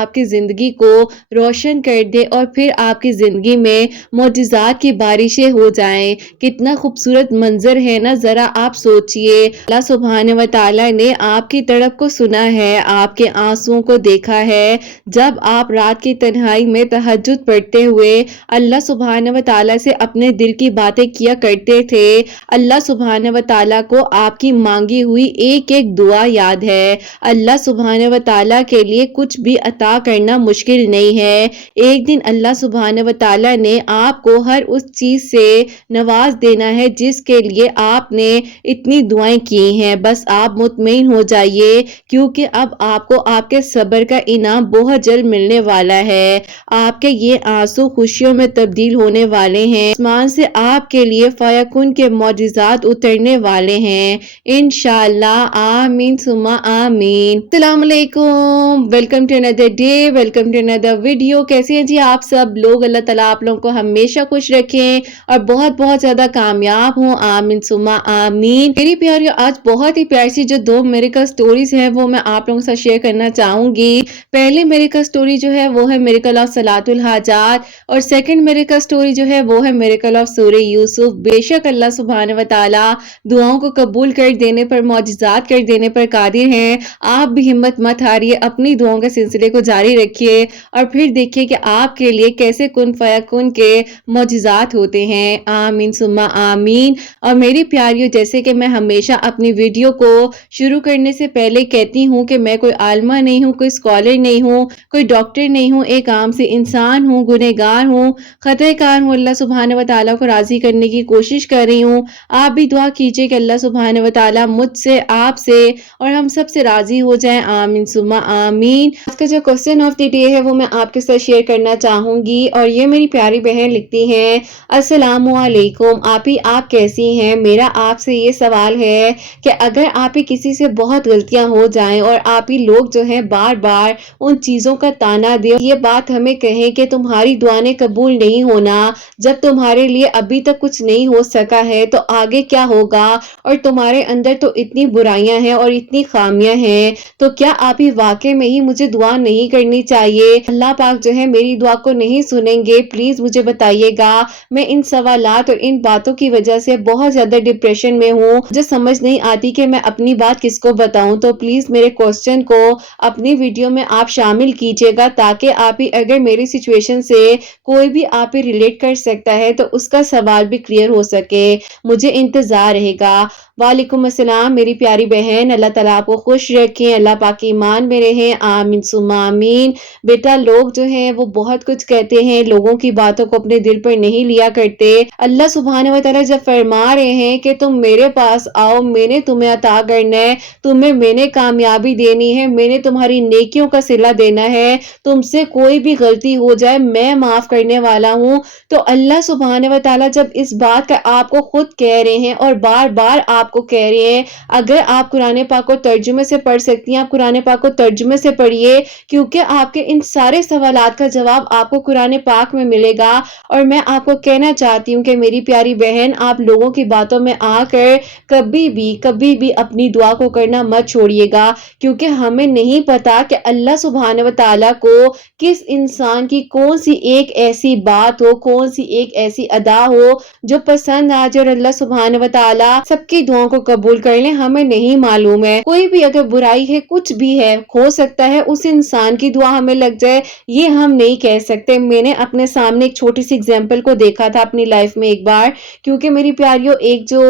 آپ کی زندگی کو روشن کر دے اور پھر آپ کی زندگی میں معجزات کی بارشیں ہو جائیں۔ کتنا خوبصورت منظر ہے نا، ذرا آپ سوچئے۔ اللہ سبحانہ و تعالیٰ نے آپ کی تڑپ کو سنا ہے، آپ کے آنسوؤں کو دیکھا ہے۔ جب آپ رات کی تنہائی میں تہجد پڑھتے ہوئے اللہ سبحانہ و تعالیٰ سے اپنے دل کی باتیں کیا کرتے تھے، اللہ سبحانہ و تعالیٰ کو آپ کی مانگی ہوئی ایک ایک دعا یاد ہے۔ اللہ سبحانہ و تعالیٰ کے لیے کچھ بھی عطا کرنا مشکل نہیں ہے۔ ایک دن اللہ سبحانہ و تعالیٰ نے آپ کو ہر اس چیز سے نواز دینا ہے جس کے لیے آپ نے اتنی دعائیں کی ہیں۔ بس آپ مطمئن ہو جائیے، کیونکہ اب آپ کو آپ کے صبر کا انعام بہت جلد ملنے والا ہے۔ آپ کے یہ آنسو خوشیوں میں تبدیل ہونے والے ہیں۔ آسمان سے آپ کے لیے فیکون کے معجزات اترنے والے ہیں انشاءاللہ۔ آمین ثم آمین۔ السلام علیکم، welcome to another day, welcome to another video. کیسے ہیں جی آپ سب لوگ؟ اللہ تعالیٰ آپ لوگوں کو ہمیشہ خوش رکھیں اور بہت بہت زیادہ کامیاب ہوں، آمین ثم آمین۔ میری پیاریو، آج بہت ہی پیاری سی جو 2 میریکل سٹوریز ہیں وہ میں آپ لوگوں کے ساتھ شیئر کرنا چاہوں گی۔ پہلی میریکل سٹوری جو ہے وہ ہے میریکل آف صلاۃ الحاجات، اور سیکنڈ میریکل سٹوری جو ہے وہ ہے میریکل آف سورہ یوسف۔ بے شک اللہ سبحانہ و تعالیٰ دعاؤں کو قبول کر دینے پر، معجزات کر دینے پر قادر ہیں۔ آپ بھی ہمت مت ہاریے، اپنی دعاؤں کے سلسلے کو جاری رکھیے اور پھر دیکھیے کہ آپ کے لیے کیسے کن فیکون کے معجزات ہوتے ہیں، آمین ثم آمین۔ اور میری پیاریوں، جیسے کہ میں ہمیشہ اپنی ویڈیو کو شروع کرنے سے پہلے کہتی ہوں کہ میں کوئی عالمہ نہیں ہوں، کوئی اسکالر نہیں ہوں، کوئی ڈاکٹر نہیں ہوں، ایک عام سے انسان ہوں، گنہگار ہوں، خطا کار ہوں، اللہ سبحانہ و تعالیٰ کو راضی کرنے کی کوشش کر رہی ہوں۔ آپ بھی دعا کیجئے کہ اللہ سبحانہ و تعالیٰ مجھ سے، آپ سے اور ہم سب سے راضی ہو جائیں، آمین ثم آمین۔ آج کا جو کوسچن آف دی ڈے ہے وہ میں آپ کے ساتھ شیئر کرنا چاہوں گی، اور یہ میری پیاری بہن لکھتی ہیں، السلام علیکم آپی، آپ کیسی ہیں؟ میرا آپ سے یہ سوال ہے کہ اگر آپ ہی کسی سے بہت غلطیاں ہو جائیں اور آپ ہی لوگ جو ہیں بار بار ان چیزوں کا تانا دیں، یہ بات ہمیں کہیں کہ تمہاری دعائیں قبول نہیں ہونا، جب تمہارے لیے ابھی تک کچھ نہیں ہو سکا ہے تو آگے کیا ہوگا، اور تمہارے اندر تو اتنی برائیاں ہیں اور اتنی خامیاں ہیں، تو کیا آپ ہی واقع میں ہی مجھے دعا نہیں کرنی چاہیے؟ اللہ پاک جو ہے میری دعا کو نہیں سنیں گے، پلیز مجھے بتائیے گا۔ میں ان سوالات اور ان باتوں کی وجہ سے بہت زیادہ ڈپریشن میں ہوں، مجھے سمجھ نہیں آتی کہ میں اپنی بات کس کو بتاؤں، تو پلیز میرے کوسچن کو اپنی ویڈیو میں آپ شامل کیجئے گا، تاکہ آپ ہی اگر میری سچویشن سے کوئی بھی آپ ہی ریلیٹ کر سکتا ہے تو اس کا سوال بھی کلیئر ہو سکے۔ مجھے انتظار رہے گا۔ وعلیکم السلام میری پیاری بہن، اللہ تعالیٰ آپ کو خوش رکھیں، اللہ پاک ایمان میں رہیں، آمین ثم آمین۔ بیٹا، لوگ جو ہیں وہ بہت کچھ کہتے ہیں، لوگوں کی باتوں کو اپنے دل پر نہیں لیا کرتے۔ اللہ سبحانہ و تعالیٰ جب فرما رہے ہیں کہ تم میرے پاس آؤ، میں نے تمہیں عطا کرنا ہے، تمہیں میں نے کامیابی دینی ہے، میں نے تمہاری نیکیوں کا صلہ دینا ہے، تم سے کوئی بھی غلطی ہو جائے میں معاف کرنے والا ہوں، تو اللہ سبحانہ و تعالیٰ جب اس بات کا آپ کو خود کہہ رہے ہیں اور بار بار آپ کو کہہ رہے ہیں، اگر آپ قرآن پاک کو ترجمے سے پڑھ سکتی ہیں، آپ قرآن پاک کو ترجمے سے پڑھیے، کیونکہ آپ کے ان سارے سوالات کا جواب آپ کو قرآن پاک میں ملے گا۔ اور میں آپ کو کہنا چاہتی ہوں کہ میری پیاری بہن، آپ لوگوں کی باتوں میں آ کر کبھی بھی اپنی دعا کو کرنا مت چھوڑیے گا، کیونکہ ہمیں نہیں پتا کہ اللہ سبحانہ و تعالیٰ کو کس انسان کی کون سی ایک ایسی بات ہو، کون سی ایک ایسی ادا ہو جو پسند آ جائے، اور اللہ سبحانہ و تعالیٰ سب کی دعاؤں کو قبول کر لیں، ہمیں نہیں معلوم ہے۔ کوئی بھی اگر برائی ہے، کچھ بھی ہے، ہو سکتا ہے اس انسان کی دعا ہمیں لگ جائے، یہ ہم نہیں کہہ سکتے۔ میں نے اپنے سامنے ایک چھوٹی سی ایگزامپل کو دیکھا تھا اپنی لائف میں ایک بار، کیونکہ میری پیاریوں ایک جو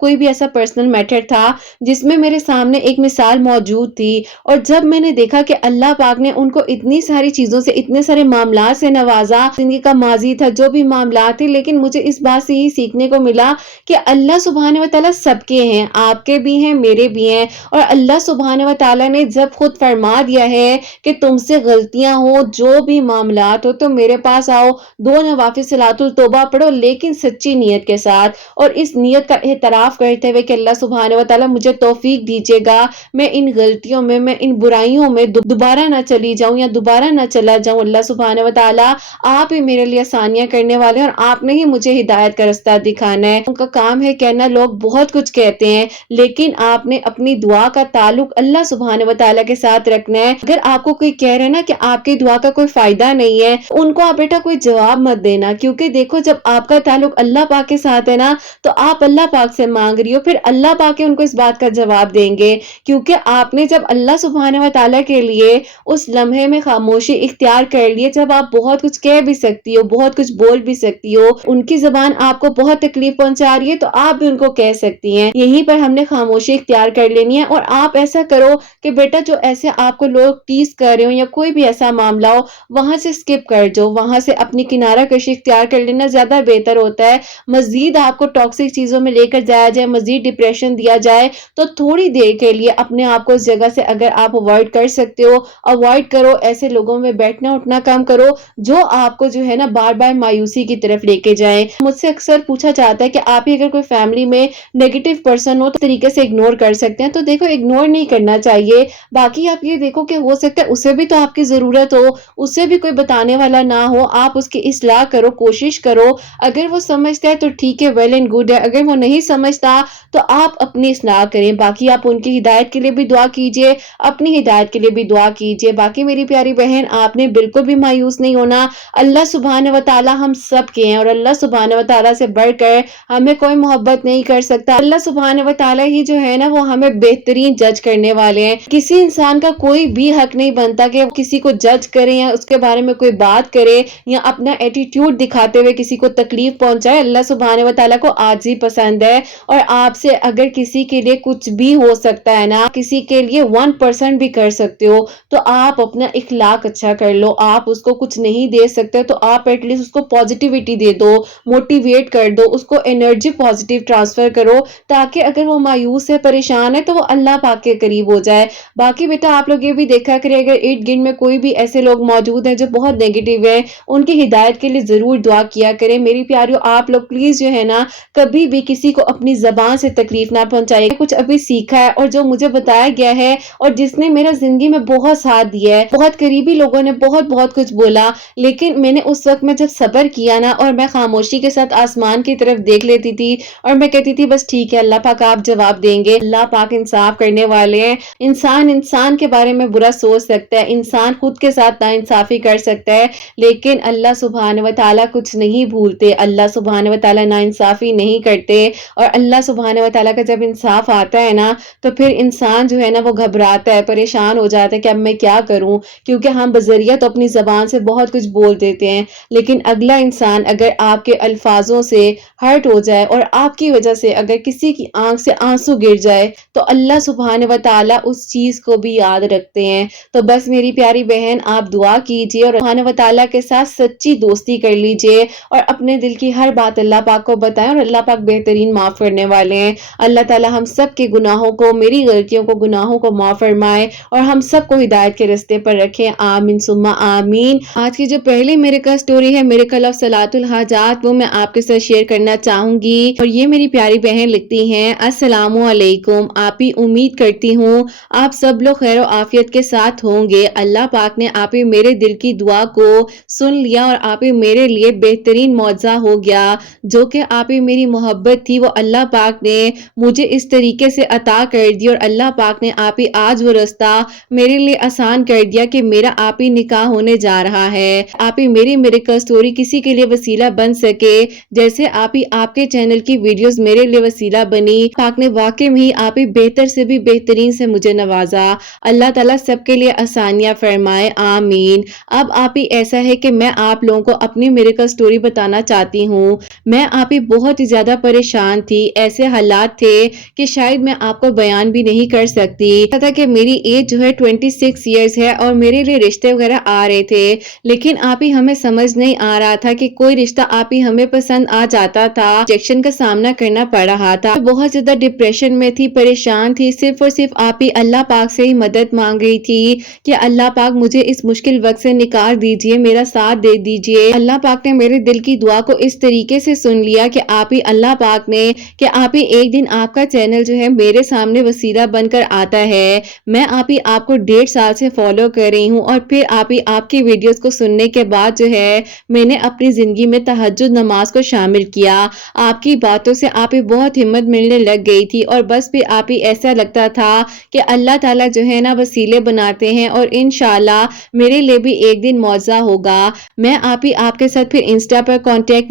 کوئی بھی ایسا پرسنل میٹر تھا جس میں میرے سامنے ایک مثال موجود تھی، اور جب میں نے دیکھا کہ اللہ پاک نے ان کو اتنی ساری چیزوں سے، اتنے سارے معاملات سے نوازا، زندگی کا ماضی تھا، جو بھی معاملات تھے، لیکن مجھے اس بات سے ہی سیکھنے کو ملا کہ اللہ سبحانہ و تعالیٰ سب کے ہیں، آپ کے بھی ہیں، میرے بھی ہیں، اور اللہ سبحانہ و تعالیٰ نے جب خود فرما دیا ہے کہ تم سے غلطیاں ہو، جو بھی معاملات ہو، تو میرے پاس آؤ، 2 نوافل صلاۃ التوبہ پڑھو، لیکن سچی نیت کے ساتھ، اور اس نیت کا اعتراف کرتے ہوئے کہ اللہ سبحانہ و تعالیٰ مجھے توفیق دیجیے گا، میں ان غلطیوں میں ان برائیوں میں دوبارہ نہ چلی جاؤں یا دوبارہ نہ چلا جاؤں۔ اللہ سبحانہ و تعالیٰ آپ ہی میرے لیے آسانیاں کرنے والے ہیں، اور آپ نے ہی مجھے ہدایت کا رستہ دکھانا ہے۔ ان کا کام ہے کہنا، لوگ بہت کچھ کہتے ہیں، لیکن آپ نے اپنی دعا کا تعلق اللہ سبحانہ و تعالیٰ کے ساتھ رکھنا ہے۔ اگر آپ کو کوئی کہہ رہے نا کہ آپ کی دعا کا کوئی فائدہ نہیں ہے، ان کو آپ بیٹا کوئی جواب مت دینا، کیونکہ دیکھو جب آپ کا تعلق اللہ پاک کے ساتھ ہے نا تو آپ اللہ پاک سے مانگ رہی ہو، پھر اللہ پاک ان کو اس بات کا جواب دیں گے، کیونکہ آپ نے جب اللہ سبحانہ و تعالیٰ کے لیے اس لمحے میں خاموشی اختیار کر لی، جب آپ بہت کچھ کہہ بھی سکتی ہو، بہت کچھ بول بھی سکتی ہو، ان کی زبان آپ کو بہت تکلیف پہنچا رہی ہے تو آپ بھی ان کو کہہ سکتی ہیں، یہیں پر ہم نے خاموشی اختیار کر لینی ہے۔ اور آپ ایسا کرو کہ بیٹا جو ایسے آپ کو لوگ ٹیز کر رہے ہو یا کوئی بھی ایسا معاملہ ہو، وہاں سے سکپ کر جاؤ، وہاں سے اپنی کنارہ کشی اختیار کر لینا زیادہ بہتر ہوتا ہے۔ مزید آپ کو ٹاکسک چیزوں میں لے کر جایا جائے، مزید ڈپریشن دیا جائے تو تھوڑی دیر کے لیے اپنے آپ کو اس جگہ سے اگر آپ اوائڈ کر سکتے ہو اوائڈ کرو، ایسے لوگوں میں بیٹھنا اٹھنا کم کرو جو آپ کو جو ہے نا بار بار مایوسی کی طرف لے کے جائیں۔ مجھ سے اکثر پوچھا جاتا ہے کہ آپ ہی اگر کوئی فیملی میں نیگیٹو پرسن ہو تو طریقے سے اگنور کر سکتے ہیں، تو دیکھو اگنور نہیں کرنا چاہیے، باقی آپ یہ دیکھو کہ ہو سکتا ہے اسے بھی تو آپ کی ضرورت ہو، اسے بھی کوئی بتانے والا نہ ہو، آپ اس کی اصلاح کرو، کوشش کرو، اگر وہ سمجھتا ہے تو ٹھیک ہے، ویل اینڈ گڈ ہے، اگر وہ نہیں سمجھتا تو آپ اپنی اصلاح کریں، باقی آپ ان کی ہدایت کے لیے بھی دعا کیجئے، اپنی ہدایت کے لیے بھی دعا کیجئے۔ باقی میری پیاری بہن آپ نے بالکل بھی مایوس نہیں ہونا، اللہ سبحانہ و تعالی ہم سب کے ہیں اور اللہ سبحانہ و تعالی سے بڑھ کر ہمیں کوئی محبت نہیں کر سکتا، اللہ سبحانہ و تعالی ہی جو ہے نا وہ ہمیں بہترین جج کرنے والے ہیں، کسی انسان کا کوئی بھی حق نہیں بنتا کہ وہ کسی کو جج کرے یا اس کے بارے میں کوئی بات کرے یا اپنا ایٹیٹیوڈ دکھاتے ہوئے کسی کو تکلیف پہنچائے۔ اللہ سبحانہ و تعالی کو عاجزی پسند ہے، اور آپ سے اگر کسی کے لیے کچھ بھی ہو سکتا ہے نا، کسی کے لیے 1% بھی کر سکتے ہو تو آپ اپنا اخلاق اچھا کر لو، آپ اس کو کچھ نہیں دے سکتے تو آپ ایٹ لیسٹ اس کو پازیٹیوٹی دے دو، موٹیویٹ کر دو، اس کو انرجی پازیٹیو ٹرانسفر کرو، تاکہ اگر وہ مایوس ہے پریشان ہے تو وہ اللہ پاک کے قریب ہو جائے۔ باقی بیٹا آپ لوگ یہ بھی دیکھا کرے اگر ارد گرد میں کوئی بھی ایسے لوگ موجود ہیں جو بہت نیگیٹو ہیں، ان کی ہدایت کے لیے ضرور دعا کیا کریں۔ میری پیاریو آپ لوگ پلیز جو ہے نا کبھی بھی کسی کو اپنی زبان سے تکلیف نہ پہنچائے، کچھ ابھی سیکھا ہے اور جو مجھے بتایا گیا ہے اور جس نے میرا زندگی میں بہت ساتھ دیا ہے، بہت قریبی لوگوں نے بہت کچھ بولا، لیکن میں نے اس وقت میں جب صبر کیا نا اور میں خاموشی کے ساتھ آسمان کی طرف دیکھ لیتی تھی اور میں کہتی تھی بس ٹھیک ہے اللہ پاک آپ جواب دیں گے، اللہ پاک انصاف کرنے والے ہیں، انسان کے بارے میں برا سوچ سکتا ہے، انسان خود کے ساتھ ناانصافی کر سکتا ہے، لیکن اللہ سبحانہ و تعالیٰ کچھ نہیں بھولتے، اللہ سبحانہ و تعالیٰ ناانصافی نہیں کرتے، اور اللہ سبحانہ و تعالیٰ کا جب انصاف آتا ہے نا تو پھر انسان جو ہے نا وہ گھبراتا ہے، پریشان ہو جاتا ہے کہ اب میں کیا کروں، کیونکہ ہم بذریعہ تو اپنی زبان سے بہت کچھ بول دیتے ہیں، لیکن اگلا انسان اگر آپ کے الفاظوں سے ہرٹ ہو جائے اور آپ کی وجہ سے اگر کسی کی آنکھ سے آنسو گر جائے تو اللہ سبحانہ و تعالیٰ اس چیز کو بھی یاد رکھتے ہیں۔ تو بس میری پیاری بہن آپ دعا کیجئے اور سبحانہ و تعالیٰ کے ساتھ سچی دوستی کر لیجئے اور اپنے دل کی ہر بات اللہ پاک کو بتائیں، اور اللہ پاک بہترین معاف کرنے والے ہیں۔ اللہ تعالیٰ ہم سب کے گناہوں کو، میری غلطیوں کو، گناہوں کو معاف فرمائے اور ہم سب کو ہدایت کے راستے پر رکھے، آمین ثم آمین۔ آج کی جو پہلی میریکل سٹوری ہے میریکل آف صلاۃ الحاجات، وہ میں آپ کے ساتھ شیئر کرنا چاہوں گی، اور یہ میری پیاری بہن لکھتی ہیں السلام علیکم، آپ ہی امید کرتی ہوں آپ سب لوگ خیر و عافیت کے ساتھ ہوں گے، اللہ پاک نے آپ ہی میرے دل کی دعا کو سن لیا اور آپ ہی میرے لیے بہترین معجزہ ہو گیا، جو کہ آپ ہی میری محبت تھی وہ اللہ پاک نے مجھے اس طریقے سے عطا کر دی، اور اللہ پاک نے آپ ہی آج وہ رستہ میرے لیے آسان کر دیا کہ میرا آپ ہی نکاح ہونے جا رہا ہے، آپ ہی میری میریکل سٹوری کسی کے لیے وسیلہ بن سکے جیسے آپ ہی آپ کے چینل کی ویڈیوز میرے لیے وسیلہ بنی، پاک نے واقعی میں آپ ہی بہتر سے بھی بہترین سے مجھے نوازا، اللہ تعالیٰ سب کے لیے آسانیاں فرمائے، آمین۔ اب آپ ہی ایسا ہے کہ میں آپ لوگوں کو اپنی میریکل سٹوری بتانا چاہتی ہوں، میں آپ ہی بہت ہی زیادہ پریشان تھی، ایسے حالات تھے کہ شاید میں آپ کو بیان بھی نہیں کر سکتی، تھا کہ میری ایج جو ہے 26 ایئرز ہے اور میرے لیے رشتے وغیرہ آ رہے تھے، لیکن آپ ہی ہمیں سمجھ نہیں آ رہا تھا کہ کوئی رشتہ آپ ہی ہمیں پسند آ جاتا تھا، ریجیکشن کا سامنا کرنا پڑ رہا تھا، بہت زیادہ ڈپریشن میں تھی، پریشان تھی، صرف اور صرف آپ ہی اللہ پاک سے ہی مدد مانگ رہی تھی کہ اللہ پاک مجھے اس مشکل وقت سے نکال دیجئے، میرا ساتھ دے دیجئے۔ اللہ پاک نے میرے دل کی دعا کو اس طریقے سے سن لیا کہ آپ ہی اللہ پاک نے کہ آپ ہی ایک دن آپ کا چینل جو ہے میرے سامنے وسیلہ بن کر آتا ہے، میں آپ ہی آپ کو 1.5 سال سے فالو کر رہی ہوں، اور پھر آپ ہی آپ کی ویڈیوز کو سننے کے بعد جو ہے میں نے اپنی زندگی میں تہجد نماز کو شامل کیا، آپ کی باتوں سے آپ ہی بہت ہمت ملنے لگ گئی تھی، اور بس بھی آپ ہی ایسا لگتا تھا کہ اللہ تعالیٰ جو ہے نا وسیلے بناتے ہیں اور انشاءاللہ میرے لیے بھی ایک دن معجزہ ہوگا۔ میں آپ کے ساتھ پھر انسٹا پر کانٹیکٹ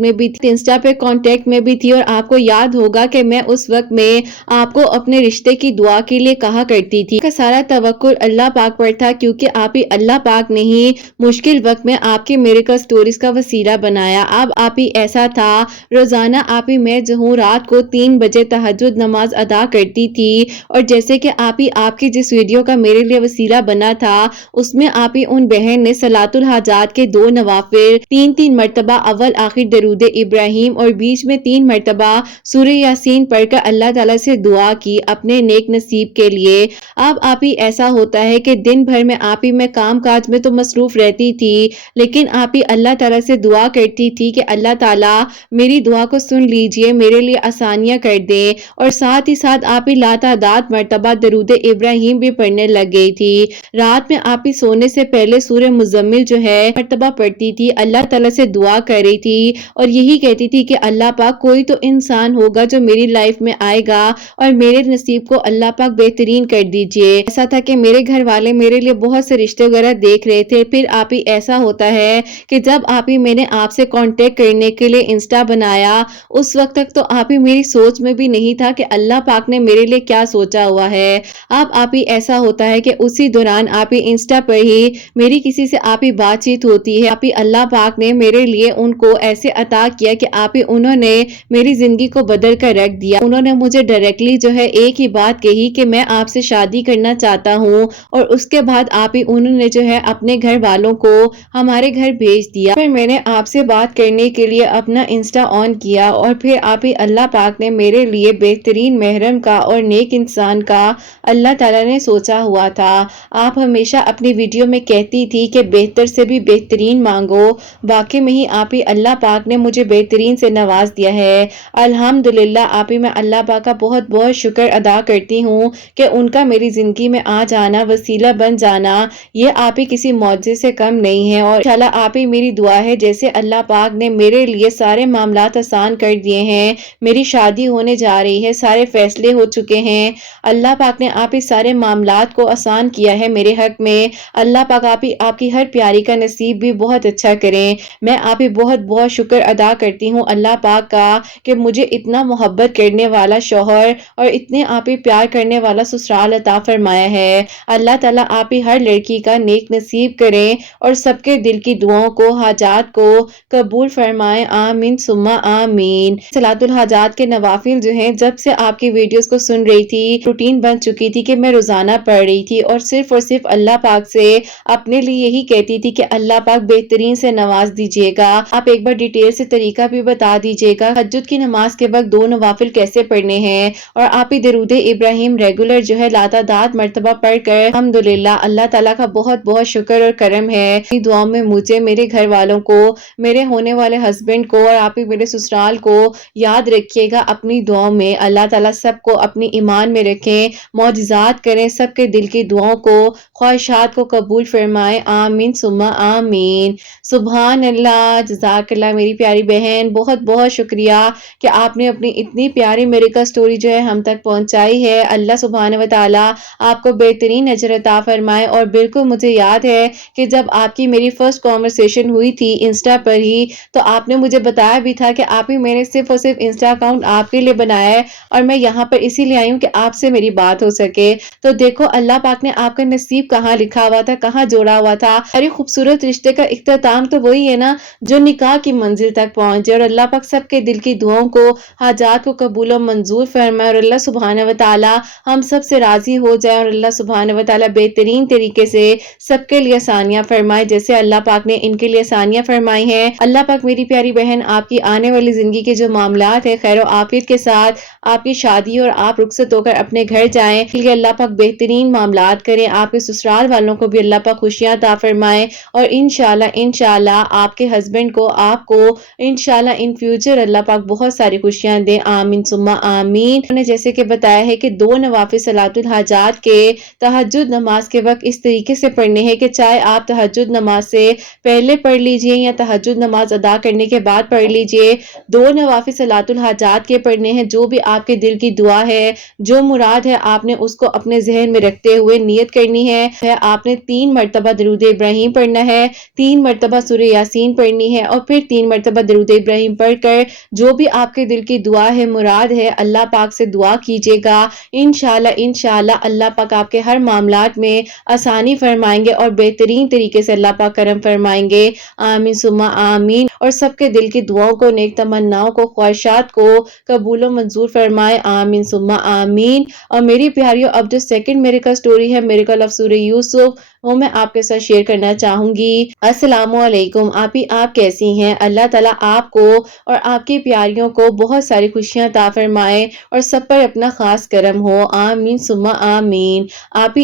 میں بھی تھی اور آپ کو یاد ہوگا کہ میں اس وقت میں آپ کو اپنے رشتے کی دعا کے لیے کہا کرتی تھی کہ سارا توکل اللہ پاک پر تھا، کیونکہ آپ ہی اللہ پاک نے ہی مشکل وقت میں آپ کے میریکل سٹوریز کا وسیلہ بنایا۔ اب آپ ہی ایسا تھا، روزانہ آپ ہی میں جو ہوں رات کو 3 بجے تہجد نماز ادا کرتی تھی، اور جیسے کہ آپ کی جس ویڈیو کا میرے لیے وسیلہ بنا تھا اس میں آپ ہی ان بہن نے صلاۃ الحاجات کے 2 نوافل 3 مرتبہ اول آخر درود ابراہیم اور بیچ میں 3 مرتبہ سورہ یاسین پڑھ کر اللہ تعالیٰ سے دعا کی اپنے نیک نصیب کے لیے۔ اب آپ ہی ایسا ہوتا ہے کہ دن بھر میں آپ ہی میں کام کاج میں تو مصروف رہتی تھی، لیکن آپ ہی اللہ تعالیٰ سے دعا کرتی تھی کہ اللہ تعالیٰ میری دعا کو سن لیجئے، میرے لیے آسانیاں کر دے، اور ساتھ ہی ساتھ آپ ہی لاتعداد مرتبہ درود ابراہیم بھی پڑھنے لگ گئی تھی۔ رات میں آپ ہی سونے سے پہلے سورہ مزمل جو ہے مرتبہ پڑھتی تھی، اللہ تعالیٰ سے دعا کر رہی تھی اور یہی کہتی تھی کہ اللہ پاک کوئی تو انسان ہوگا جو میری لائف میں آئے گا اور میرے نصیب کو اللہ پاک بہترین کر دیجئے۔ ایسا تھا کہ میرے گھر والے میرے لیے بہت سے رشتے وغیرہ دیکھ رہے تھے، پھر آپ ہی ایسا ہوتا ہے کہ جب آپ ہی میں نے آپ سے کانٹیکٹ کرنے کے لیے انسٹا بنایا، اس وقت تک تو آپ ہی میری سوچ میں بھی نہیں تھا کہ اللہ پاک نے میرے لیے کیا سوچا ہوا ہے۔ اب آپ ہی ایسا ہوتا ہے کہ اسی دوران آپ ہی انسٹا پر ہی میری کسی سے آپ ہی بات چیت ہوتی ہے، آپ ہی اللہ پاک نے میرے لیے ان کو ایسے عطا کیا کہ آپ ہی انہوں نے میری زندگی کو بدل کر رکھ دیا۔ انہوں نے مجھے ڈائریکٹلی جو ہے ایک ہی بات کہی کہ میں آپ سے شادی کرنا چاہتا ہوں، اور اس کے بعد آپ ہی انہوں نے جو ہے اپنے گھر والوں کو ہمارے گھر بھیج دیا۔ پھر میں نے آپ سے بات کرنے کے لیے اپنا انسٹا آن کیا، اور پھر آپ ہی اللہ پاک نے میرے لیے بہترین محرم کا اور نیک انسان کا اللہ تعالیٰ نے سوچا ہوا تھا۔ آپ ہمیشہ اپنی ویڈیو میں کہتی تھی کہ بہتر سے بھی بہترین مانگو، واقعی میں ہی آپ ہی اللہ پاک نے مجھے بہترین سے نواز دیا ہے۔ الحمدللہ آپ ہی میں اللہ پاک کا بہت بہت شکر ادا کرتی ہوں کہ ان کا میری زندگی میں آ جانا، وسیلہ بن جانا، یہ آپ ہی کسی معجزے سے کم نہیں ہے۔ اور انشاءاللہ آپ ہی میری دعا ہے، جیسے اللہ پاک نے میرے لیے سارے معاملات آسان کر دیے ہیں، میری شادی ہونے جا رہی ہے، سارے فیصلے ہو چکے ہیں، اللہ پاک نے آپ ہی سارے معاملات کو آسان کیا ہے میرے حق میں۔ اللہ پاک آپ کی ہر پیاری کا نصیب بھی بہت اچھا کریں۔ میں آپ ہی بہت بہت شکر ادا کرتی ہوں اللہ پاک کا کہ مجھے اتنا محبت کرنے والا شوہر اور اتنے آپ ہی پیار کرنے والا سسرال عطا فرمایا ہے۔ اللہ تعالیٰ آپ ہی ہر لڑکی کا نیک نصیب کریں اور سب کے دل کی دعاؤں کو، حاجات کو قبول فرمائیں، آمین ثم آمین۔ صلاۃ الحاجات کے نوافل جو ہیں، جب سے آپ کی ویڈیوز کو سن رہی تھی، روٹین بن چکی تھی کہ میں روزانہ پڑھ رہی تھی اور صرف اللہ پاک سے اپنے لیے یہی کہتی تھی کہ اللہ پاک بہترین سے نواز دیجئے گا۔ آپ ایک بار ڈیٹیل سے طریقہ بھی بتا دیجئے گا تہجد کی نماز کے وقت 2 نوافل کیسے پڑھنے ہیں، اور آپ ہی درود ابراہیم ریگولر جو ہے لاتعداد مرتبہ پڑھ کر الحمدللہ اللہ تعالیٰ کا بہت بہت شکر اور کرم ہے۔ اپنی دعاؤں میں مجھے، میرے گھر والوں کو، میرے ہونے والے ہسبینڈ کو اور آپ ہی میرے سسرال کو یاد رکھیے گا اپنی دعاؤں میں۔ اللہ تعالیٰ سب کو اپنی ایمان میں رکھیں، معجزات کریں، سب کے دل کی دعاؤں کو، خواہشات کو قبول فرمائیں، آمین ثم آمین۔ سبحان اللہ، جزاک اللہ میری پیاری بہن، بہت بہت شکریہ کہ آپ نے اپنی اتنی پیاری میریکل سٹوری جو ہے ہم تک پہنچائی ہے۔ اللہ سبحانہ و تعالیٰ آپ کو بہترین اجر عطا فرمائے۔ اور بالکل مجھے یاد ہے کہ جب آپ کی میری فرسٹ کانورسیشن ہوئی تھی انسٹا پر ہی، تو آپ نے مجھے بتایا بھی تھا کہ آپ ہی میں نے صرف اور صرف انسٹا اکاؤنٹ آپ کے لیے بنایا ہے اور میں یہاں پر اسی لیے آئی ہوں کہ آپ سے میری بات ہو سکے۔ تو دیکھو اللہ پاک نے آپ کا نصیب کہاں لکھا ہوا تھا، کہاں جوڑا ہوا تھا۔ ارے خوبصورت رشتے کا اختتام تو وہی ہے نا جو نکاح کی منزل تک پہنچے، اور اللہ پاک سب کے دل کی دعاؤں کو، حاجات کو قبول و منظور فرمائے، اور اللہ سبحانہ و تعالی ہم سب سے راضی ہو جائے، اور اللہ سبحانہ و تعالی بہترین طریقے سے سب کے لیے آسانیاں فرمائے جیسے اللہ پاک نے ان کے لیے آسانیاں فرمائی ہیں۔ اللہ پاک میری پیاری بہن آپ کی آنے والی زندگی کے جو معاملات ہیں خیر و عافیت کے ساتھ آپ کی شادی اور آپ رخصت ہو کر اپنے گھر جائیں، اس لیے اللہ پاک بہترین معاملات کریں، آپ کے سسرال والوں کو بھی اللہ پاک خوشیاں عطا فرمائے، اور انشاءاللہ آپ کے ہسبینڈ کو، آپ کو انشاءاللہ ان فیوچر اللہ پاک بہت ساری خوشیاں دیں، آمین ثم آمین۔ انہوں نے جیسے کہ بتایا ہے کہ 2 نوافل صلاۃ الحاجات کے تہجد نماز کے وقت اس طریقے سے پڑھنے ہیں کہ چاہے آپ تہجد نماز سے پہلے پڑھ لیجئے یا تہجد نماز ادا کرنے کے بعد پڑھ لیجئے، 2 نوافل صلاۃ الحاجات کے پڑھنے ہیں، جو بھی آپ کے دل کی دعا ہے، جو مراد ہے آپ نے اس کو اپنے ذہن میں رکھتے ہوئے نیت کرنی ہے ہے آپ نے 3 مرتبہ درود ابراہیم پڑھنا ہے، 3 مرتبہ سورہ یاسین پڑھنی ہے اور پھر 3 مرتبہ درود ابراہیم پڑھ کر جو بھی آپ کے دل کی دعا ہے، مراد ہے، اللہ پاک سے دعا کیجیے گا۔ انشاءاللہ اللہ پاک آپ کے ہر معاملات میں آسانی فرمائیں گے اور بہترین طریقے سے اللہ پاک کرم فرمائیں گے۔ آمین ثم آمین۔ اور سب کے دل کی دعاؤں کو، نیک تمناؤں کو، خواہشات کو قبول و منظور فرمائے۔ آمین ثم آمین۔ اور میری پیاریوں، اب جو سیکنڈ میریکل سٹوری ہے، میریکل آف سورہ یوسف، وہ میں آپ کے ساتھ شیئر کرنا چاہوں گی۔ السلام علیکم، آپ کیسی ہیں؟ اللہ تعالیٰ آپ کو اور آپ کی پیاریوں کو بہت ساری خوشیاں عطا فرمائے اور سب پر اپنا خاص کرم ہو۔ آمین ثم آمین۔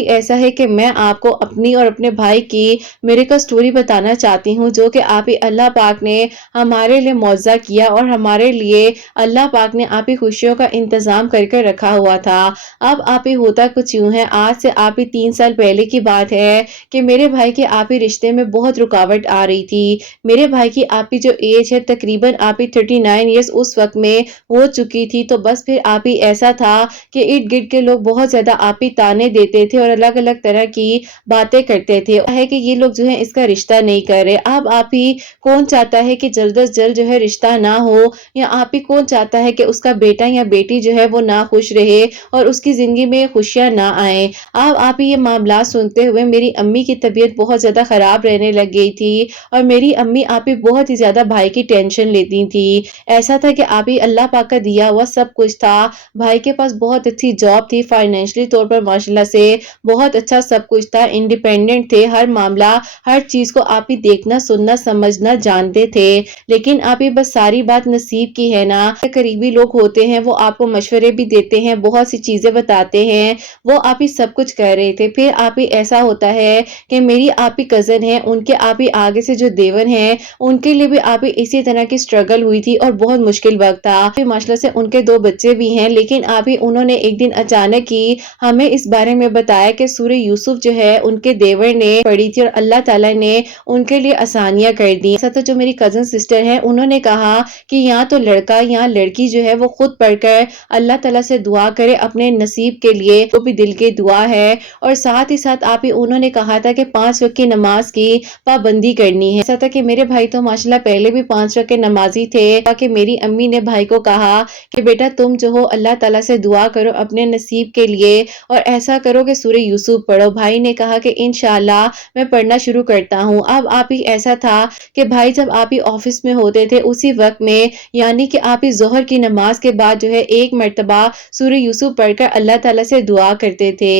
ایسا ہے کہ میں آپ کو اپنی اور اپنے بھائی کی میریکل سٹوری بتانا چاہتی ہوں، جو کہ اللہ پاک نے ہمارے لیے معجزہ کیا اور ہمارے لیے اللہ پاک نے خوشیوں کا انتظام کر کے رکھا ہوا تھا۔ اب ہوتا کچھ یوں ہے، آج سے 3 سال پہلے کی بات ہے کہ میرے بھائی کے رشتے میں بہت رکاوٹ آ رہی تھی۔ میرے بھائی کی جو ایج ہے تقریباً 39 ایئرز اس وقت میں ہو چکی تھی، تو بس پھر ایسا تھا کہ ارد گرد کے لوگ بہت زیادہ تانے دیتے تھے اور الگ الگ طرح کی باتیں کرتے تھے ہے کہ یہ لوگ جو ہے اس کا رشتہ نہیں کر رہے۔ اب کون چاہتا ہے کہ جلد از جلد جو ہے رشتہ نہ ہو، یا کون چاہتا ہے کہ اس کا بیٹا یا بیٹی جو ہے وہ نہ خوش رہے اور اس کی زندگی میں خوشیاں نہ آئیں۔ اب یہ معاملات سنتے ہوئے میری امی کی طبیعت بہت زیادہ خراب رہنے لگ گئی تھی اور میری امی بہت ہی زیادہ بھائی کی ٹینشن لیتی تھی۔ ایسا تھا کہ اللہ پاک کا دیا ہوا سب کچھ تھا، بھائی کے پاس بہت اچھی جاب تھی، فائنینشلی طور پر ماشاءاللہ سے بہت اچھا سب کچھ تھا، انڈیپینڈنٹ تھے، ہر معاملہ ہر چیز کو دیکھنا سننا سمجھنا جانتے تھے۔ لیکن بس ساری بات نصیب کی ہے نا، قریبی لوگ ہوتے ہیں وہ آپ کو مشورے بھی دیتے ہیں، بہت سی چیزیں بتاتے ہیں، وہ سب کچھ کر رہے تھے۔ پھر ایسا ہوتا ہے کہ میری کزن ہے، ان کے آگے سے جو دیور ہیں ان کے لیے بھی اسی طرح کی سٹرگل ہوئی تھی اور بہت مشکل وقت تھا۔ ماشاءاللہ سے ان کے 2 بچے بھی ہیں، لیکن انہوں نے ایک دن اچانک ہی ہمیں اس بارے میں بتایا کہ سورہ یوسف جو ہے ان کے دیور نے پڑھی تھی اور اللہ تعالیٰ نے ان کے لیے آسانیاں کر دی۔ ایسا تو جو میری کزن سسٹر ہے انہوں نے کہا کہ یہاں تو لڑکا یا لڑکی جو ہے وہ خود پڑھ کر اللہ تعالیٰ سے دعا کرے اپنے نصیب کے لیے، وہ بھی دل کی دعا ہے، اور ساتھ ہی ساتھ انہوں نے کہا تھا کہ 5 وقت کی نماز کی پابندی کرنی ہے۔ ایسا تھا کہ میرے بھائی تو ماشاءاللہ پہلے بھی 5 وقت کے نمازی تھے، تاکہ میری امی نے بھائی کو کہا کہ بیٹا تم جو ہو اللہ تعالیٰ سے دعا کرو اپنے نصیب کے لیے اور ایسا کرو کہ سورہ یوسف پڑھو۔ بھائی نے کہا کہ انشاءاللہ میں پڑھنا شروع کرتا ہوں۔ اب ایسا تھا کہ بھائی جب آفس میں ہوتے تھے اسی وقت میں، یعنی کہ ظہر کی نماز کے بعد جو ہے 1 مرتبہ سورہ یوسف پڑھ کر اللہ تعالیٰ سے دعا کرتے تھے۔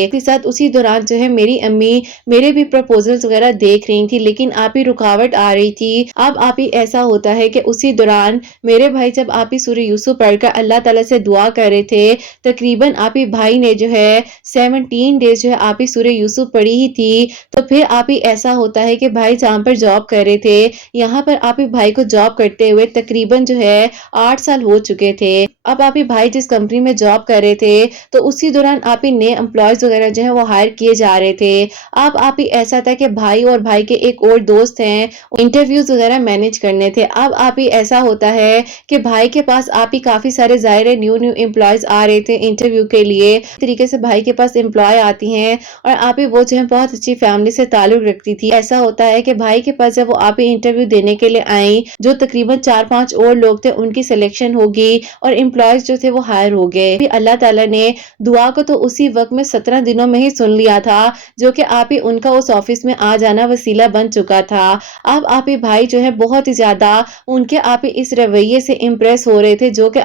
اسی دوران جو ہے میری امی میرے بھی پروپوزلز وغیرہ دیکھ رہی تھی، لیکن رکاوٹ آ رہی تھی۔ اب ایسا ہوتا ہے کہ اسی دوران میرے بھائی جب سورہ یوسف پڑھ کر اللہ تعالیٰ سے دعا کر رہے تھے، تقریباً بھائی نے جو ہے 17 ڈیز جو ہے سورہ یوسف پڑھی ہی تھی، تو پھر ایسا ہوتا ہے کہ بھائی جہاں پر جاب کر رہے تھے، یہاں پر بھائی کو جاب کرتے ہوئے تقریباً جو ہے 8 سال ہو چکے تھے۔ اب بھائی جس کمپنی میں جاب کر رہے تھے تو اسی دوران نئے امپلائیز وغیرہ جو ہے وہ ہائر کیے جا رہے تھے۔ اب ایسا تھا کہ بھائی اور بھائی کے ایک اور دوست ہیں، انٹرویوز وغیرہ مینج کرنے تھے۔ اب ایسا ہوتا ہے کہ بھائی کے پاس کافی سارے ظاہر نیو امپلائیز آ رہے تھے انٹرویو کے لیے۔ اس طریقے سے بھائی کے پاس امپلائی آتی ہیں اور وہ جو ہے بہت اچھی فیملی سے تعلق رکھتی تھی۔ ایسا ہوتا ہے کہ بھائی کے پاس جب وہ انٹرویو دینے کے لیے آئیں، جو تقریباً 4-5 اور لوگ تھے ان کی سلیکشن ہوگی اور امپلائیز جو تھے وہ ہائر ہو گئے۔ اللہ تعالیٰ نے دعا کو تو اسی وقت میں 17 دنوں میں ہی سن لیا تھا، جو کہ ان کا اس آفس میں آ جانا وسیلہ بن چکا تھا۔ اب بھائی جو ہے بہت ہی زیادہ ان کے اس رویے سے امپریس ہو رہے تھے، جو کہ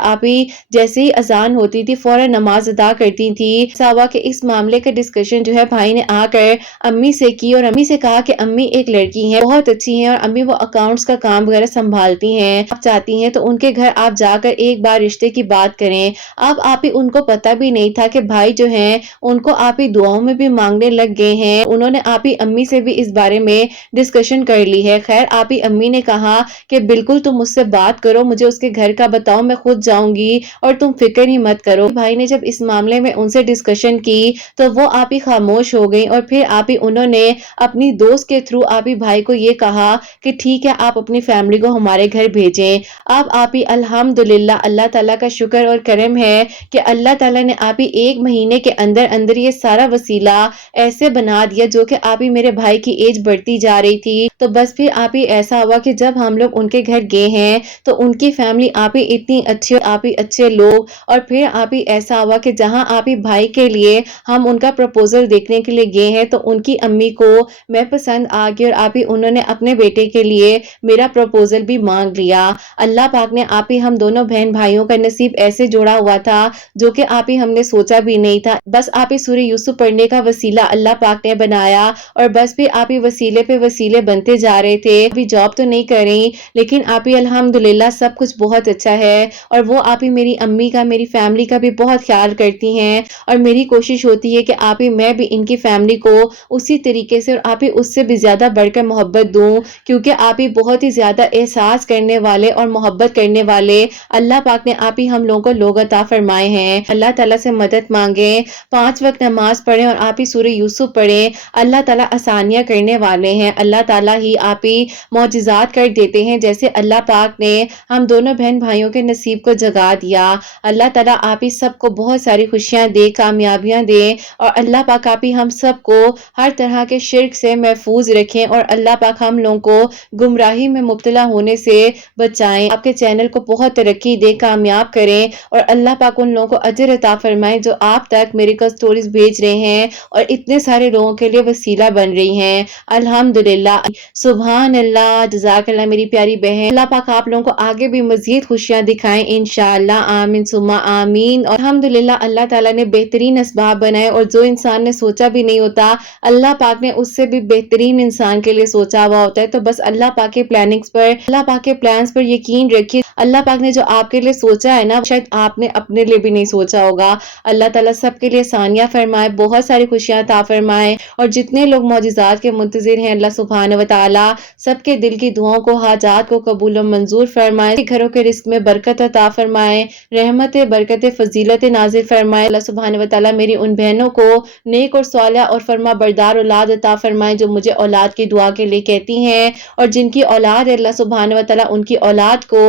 جیسے ہی اذان ہوتی تھی فوراً نماز ادا کرتی تھی۔ ایسا کہ اس معاملے کا ڈسکشن جو ہے بھائی نے آ کر امی سے کی اور امی سے کہا کہ امی ایک لڑکی ہے، بہت اچھی ہیں اور امی وہ اکاؤنٹس کا کام وغیرہ سنبھالتی ہیں، آپ چاہتی ہیں تو ان کے گھر آپ جا کر ایک بار رشتے کی بات کریں۔ اب ان کو پتا بھی نہیں تھا کہ بھائی جو ہیں ان کو دعاؤں میں بھی مانگنے لگ گئے ہیں۔ انہوں نے امی سے بھی اس بارے میں ڈسکشن کر لی ہے۔ خیر امی نے کہا کہ بالکل تم مجھ سے بات کرو، مجھے اس کے گھر کا بتاؤ، میں خود جاؤں گی اور تم فکر ہی مت کرو۔ بھائی نے جب اس معاملے میں ان سے ڈسکشن کی تو وہ خاموش ہو گئی اور پھر انہوں نے اپنی دوست کے تھرو بھائی کو یہ کہا کہ ٹھیک ہے آپ اپنی فیملی کو ہمارے گھر بھیجیں۔ اب الحمدللہ اللہ تعالیٰ کا شکر اور کرم ہے کہ اللہ تعالیٰ نے 1 مہینے کے اندر یہ سارا وسیلہ ایسے بنا دیا جو کہ آپ ہی میرے بھائی کی ایج بڑھتی جا رہی تھی، تو بس پھر آپ ہی ایسا ہوا کہ جب ہم لوگ ان کے گھر گئے ہیں تو ان کی فیملی آپ ہی اتنی اچھی، آپ ہی اچھے لوگ، اور پھر آپ ہی ایسا ہوا کہ جہاں آپ ہی بھائی کے لیے ہم ان کا پروپوزل دیکھنے کے لیے گئے ہیں تو ان کی امی کو میں پسند آ گئی، اور آپ ہی انہوں نے اپنے بیٹے کے لیے میرا پروپوزل بھی مانگ لیا۔ اللہ پاک نے آپ ہی ہم دونوں بہن بھائیوں کا نصیب ایسے جوڑا ہوا تھا جو کہ آپ ہی ہم نے سوچا بھی نہیں تھا، بس آپ ہی سورہ یوسف پڑھنے کا وسیلہ اللہ پاک نے بنایا، اور بس بھی آپ ہی وسیلے پہ وسیلے بنتے جا رہے تھے۔ ابھی جاب تو نہیں کر رہی لیکن آپ ہی الحمدللہ سب کچھ بہت اچھا ہے، اور وہ آپ ہی میری امی کا، میری فیملی کا بھی بہت خیال کرتی ہیں، اور میری کوشش ہوتی ہے کہ آپ ہی میں بھی ان کی فیملی کو اسی طریقے سے اور آپ ہی اس سے بھی زیادہ بڑھ کر محبت دوں، کیونکہ آپ ہی بہت ہی زیادہ احساس کرنے والے اور محبت کرنے والے اللہ پاک نے آپ ہی ہم لوگوں کو لوگ عطا فرمائے ہیں۔ اللہ تعالیٰ سے مدد مانگیں، 5 وقت نماز پڑھیں اور آپ ہی سورہ یوسف پڑھیں، اللہ تعالیٰ آسانیاں کرنے والے ہیں، اللہ تعالیٰ ہی آپ ہی معجزات کر دیتے ہیں، جیسے اللہ پاک نے ہم دونوں بہن بھائیوں کے نصیب کو جگا دیا۔ اللہ تعالیٰ آپ ہی سب کو بہت ساری خوشیاں دے، کامیابیاں دے، اور اللہ پاک آپ ہی ہم سب کو ہر طرح کے شرک سے محفوظ رکھیں، اور اللہ پاک ہم لوگوں کو گمراہی میں مبتلا ہونے سے بچائیں۔ آپ کے چینل کو بہت ترقی دے، کامیاب کریں، اور اللہ پاک ان لوگوں کو اجر عطا فرمائے جو آپ تک میریکل سٹوریز بھیج رہے ہیں اور اتنے سارے لوگوں کے لیے وسیلہ بن رہی ہیں۔ الحمدللہ، سبحان اللہ، جزاک اللہ میری پیاری بہن۔ اللہ پاک آپ لوگوں کو آگے بھی مزید خوشیاں دکھائیں انشاءاللہ، آمین ثم آمین۔ اور الحمدللہ اللہ تعالیٰ نے بہترین اسباب بنائے، اور جو انسان نے سوچا بھی نہیں ہوتا اللہ پاک نے اس سے بھی بہترین انسان کے لیے سوچا ہوا ہوتا ہے۔ تو بس اللہ پاک کے پلاننگز پر، اللہ پاک کے پلانز پر یقین رکھیے، اللہ پاک نے جو آپ کے لیے سوچا ہے نا شاید آپ نے اپنے لیے بھی نہیں سوچا ہوگا۔ اللہ تعالیٰ سب کے لیے آسانیاں فرمائے، بہت ساری خوشیاں عطا فرمائے، اور جتنے لوگ معجزات کے منتظر ہیں اللہ سبحانہ و تعالیٰ سب کے دل کی دعاؤں کو، حاجات کو قبول و منظور فرمائے، گھروں کے رزق میں برکت عطا فرمائے، رحمت برکت فضیلت نازل فرمائے۔ اللہ سبحانہ و تعالیٰ میری ان بہنوں کو نیک اور صالح اور فرما بردار اولاد عطا فرمائے جو مجھے اولاد کی دعا کے لیے کہتی ہیں، اور جن کی اولاد ہے اللہ سبحانہ و تعالیٰ ان کی اولاد کو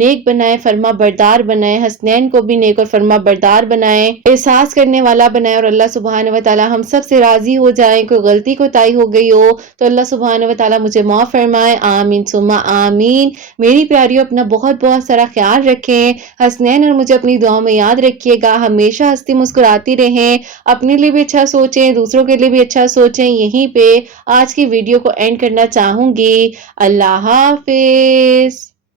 نیک بنائے، فرما بردار بنائے، حسنین کو بھی نیک اور فرما بردار بنائے، احساس کرنے والا بنائے، اور اللہ سبحانہ و تعالیٰ ہم سب سے راضی ہو جائیں۔ کوئی غلطی کوتاہی ہو گئی ہو تو اللہ سبحانہ و تعالیٰ مجھے معاف فرمائے، آمین ثم آمین۔ میری پیاریوں اپنا بہت بہت سارا خیال رکھیں، حسنین اور مجھے اپنی دعاؤں میں یاد رکھیے گا، ہمیشہ ہنستی مسکراتی رہیں، اپنے لیے بھی اچھا سوچیں، دوسروں کے لیے بھی اچھا سوچیں۔ یہیں پہ آج کی ویڈیو کو اینڈ کرنا چاہوں گی۔ اللہ حافظ۔